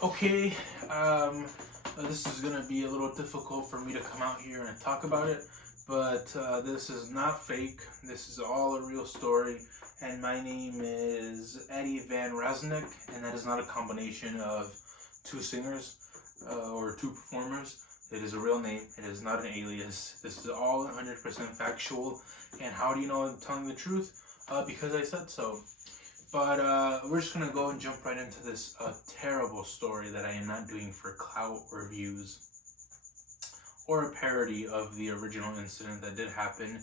Okay, this is gonna be a little difficult for me to come out here and talk about it, but this is not fake. This is all a real story, and my name is Eddie Van Resnick, and that is not a combination of two singers or two performers. It is a real name. It is not an alias. This is all 100% factual. And how do you know I'm telling the truth? Because I said so. But we're just gonna go and jump right into this terrible story that I am not doing for clout or views, or a parody of the original incident that did happen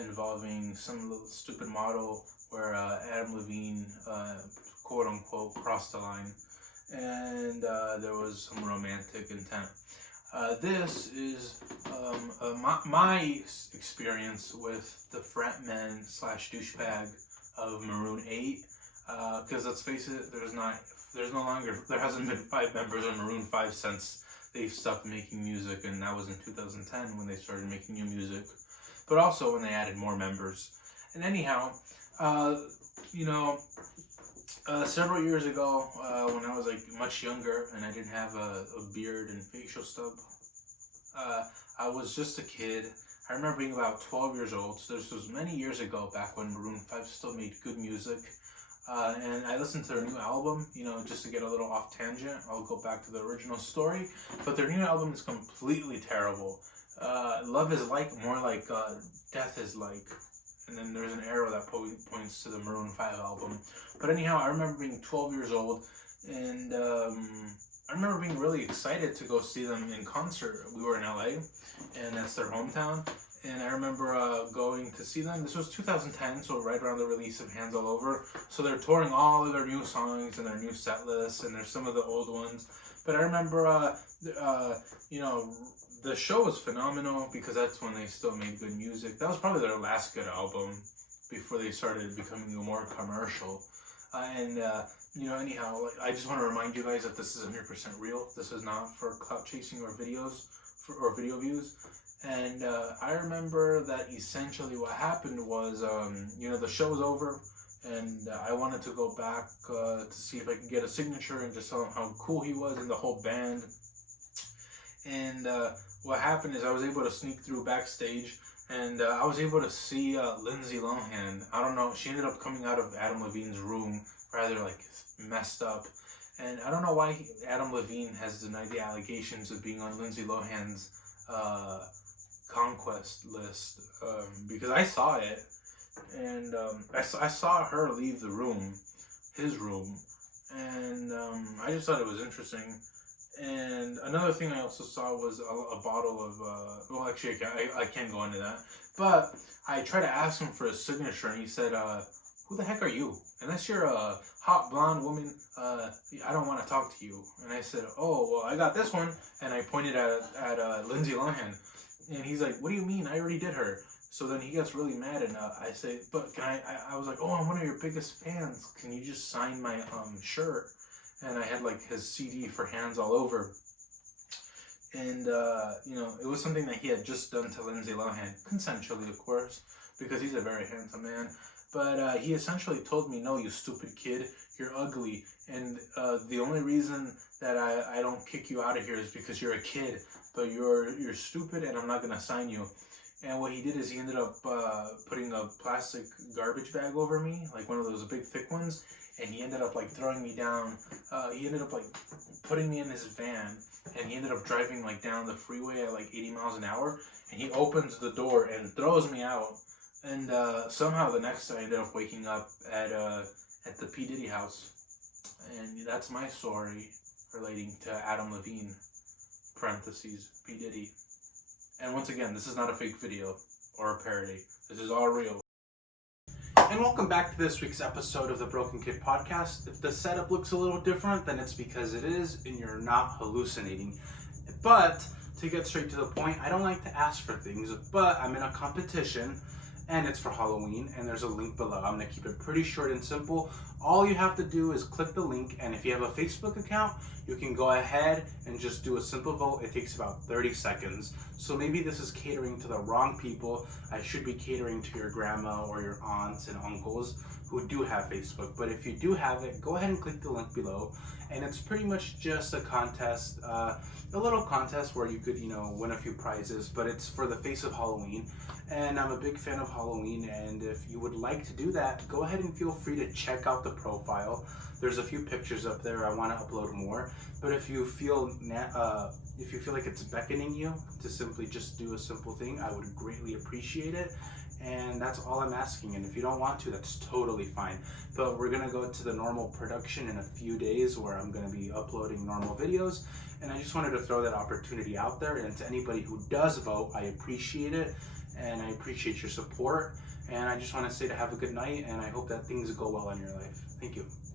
involving some little stupid model where Adam Levine, quote unquote, crossed the line, and there was some romantic intent. This is my experience with the fratman slash douchebag of Maroon 8, because let's face it, there hasn't been 5 members of Maroon 5 since they've stopped making music, and that was in 2010 when they started making new music, but also when they added more members. And anyhow, several years ago, when I was like much younger and I didn't have a beard and facial stub, I was just a kid. I remember being about 12 years old. So this was many years ago, back when Maroon 5 still made good music. And I listened to their new album, just to get a little off tangent. I'll go back to the original story. But their new album is completely terrible. Love is like, more like death is like. And then there's an arrow that points to the Maroon 5 album. But anyhow, I remember being 12 years old, and I remember being really excited to go see them in concert. We were in LA, and that's their hometown. And I remember going to see them. This was 2010, so right around the release of Hands All Over. So they're touring all of their new songs and their new set lists, and there's some of the old ones. But I remember, the show was phenomenal because that's when they still made good music. That was probably their last good album before they started becoming more commercial. Anyhow, I just want to remind you guys that this is 100% real. This is not for clout chasing or videos or video views. And I remember that essentially what happened was, the show was over, and I wanted to go back to see if I could get a signature and just tell him how cool he was and the whole band. And what happened is I was able to sneak through backstage, and I was able to see Lindsay Lohan. I don't know, she ended up coming out of Adam Levine's room rather like messed up. And I don't know why Adam Levine has denied the allegations of being on Lindsay Lohan's conquest list, because I saw it, and I saw her leave the room, his room, and I just thought it was interesting. And another thing I also saw was a bottle of, actually I can't go into that, but I tried to ask him for a signature, and he said, who the heck are you? Unless you're a hot blonde woman, I don't want to talk to you. And I said, oh, well, I got this one, and I pointed at Lindsay Lohan. And he's like, what do you mean? I already did her. So then he gets really mad, and I say, but can I was like, oh, I'm one of your biggest fans. Can you just sign my shirt? And I had like his CD for Hands All Over. And, it was something that he had just done to Lindsay Lohan, consensually, of course, because he's a very handsome man. But he essentially told me, no, you stupid kid, you're ugly. And the only reason that I don't kick you out of here is because you're a kid, but you're stupid and I'm not going to sign you. And what he did is he ended up putting a plastic garbage bag over me, like one of those big thick ones, and he ended up like throwing me down. He ended up like putting me in his van, and he ended up driving like down the freeway at like 80 miles an hour, and he opens the door and throws me out. And somehow the next day I ended up waking up at the P. Diddy house. And that's my story relating to Adam Levine, parentheses, P. Diddy. And once again, this is not a fake video or a parody. This is all real. And welcome back to this week's episode of the Broken Kid Podcast. If the setup looks a little different, then it's because it is, and you're not hallucinating. But to get straight to the point, I don't like to ask for things, but I'm in a competition, and it's for Halloween, and there's a link below. I'm going to keep it pretty short and simple. All you have to do is click the link, and if you have a Facebook account, you can go ahead and just do a simple vote. It takes about 30 seconds. So maybe this is catering to the wrong people. I should be catering to your grandma or your aunts and uncles who do have Facebook. But if you do have it, go ahead and click the link below. And it's pretty much just a contest, a little contest where you could, win a few prizes. But it's for the face of Halloween. And I'm a big fan of Halloween. And if you would like to do that, go ahead and feel free to check out the profile. There's a few pictures up there. I want to upload more. But if you feel like it's beckoning you to simply just do a simple thing, I would greatly appreciate it. And that's all I'm asking. And if you don't want to, that's totally fine. But we're going to go to the normal production in a few days where I'm going to be uploading normal videos. And I just wanted to throw that opportunity out there. And to anybody who does vote, I appreciate it. And I appreciate your support. And I just want to say to have a good night. And I hope that things go well in your life. Thank you.